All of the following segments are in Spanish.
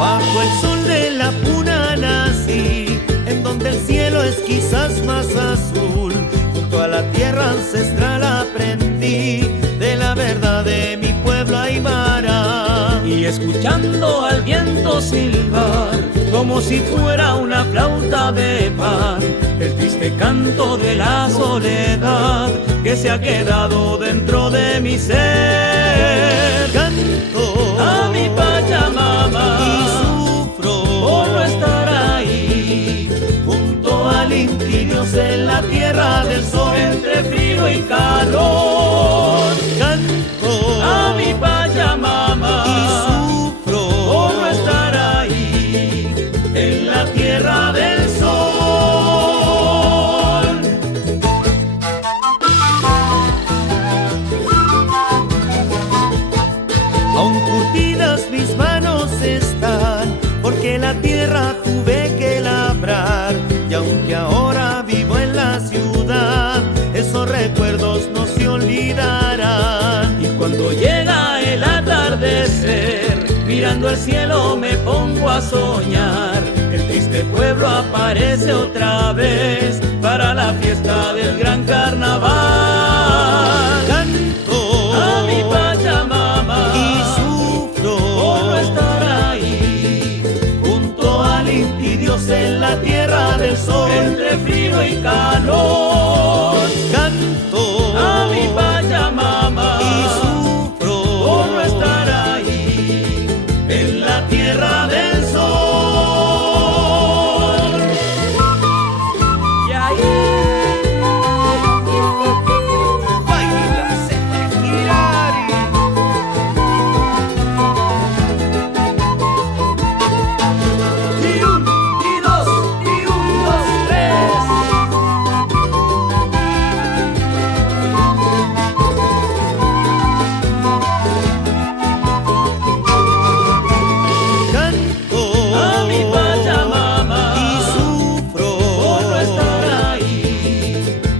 Bajo el sol de la puna nací, en donde el cielo es quizás más azul. Junto a la tierra ancestral aprendí de la verdad de mi pueblo aymara. Y escuchando al viento silbar, como si fuera una flauta de pan, el triste canto de la soledad que se ha quedado dentro de mi ser. Canto A mi Pachamama y sufro por no estar ahí, junto al Inti Dios en la tierra del sol. entre frío y calor. Canto A mi Pachamama y sufro por no estar ahí, en la tierra del sol. Aún curtidas mis manos están, porque la tierra tuve que labrar. Y aunque ahora vivo en la ciudad, esos recuerdos no se olvidarán. Y cuando llega el atardecer, mirando el cielo me pongo a soñar. El triste pueblo aparece otra vez para la fiesta del gran carnaval. Canto A mi Pachamama y sufro por no estar ahí, junto al Inti Dios en la tierra del sol. entre frío y calor. Canto A mi Pachamama y sufro por no estar ahí, en la tierra del sol. Y ahí baila Setekirari. y un, y dos, y un, dos, tres. Canto A mi Pachamama y sufro por no estar ahí,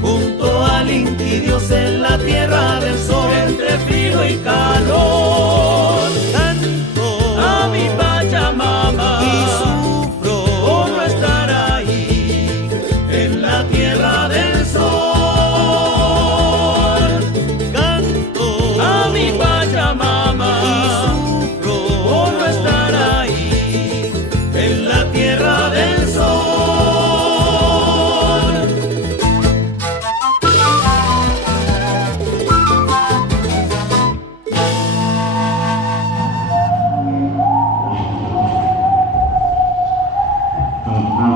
junto al Inti Dios en la tierra del sol. entre frío y calor. Canto A mi Pachamama y sufro por no estar ahí, en la tierra del sol. Canto A mi Pachamama y sufro por no estar ahí, en la tierra del sol. Mm-hmm.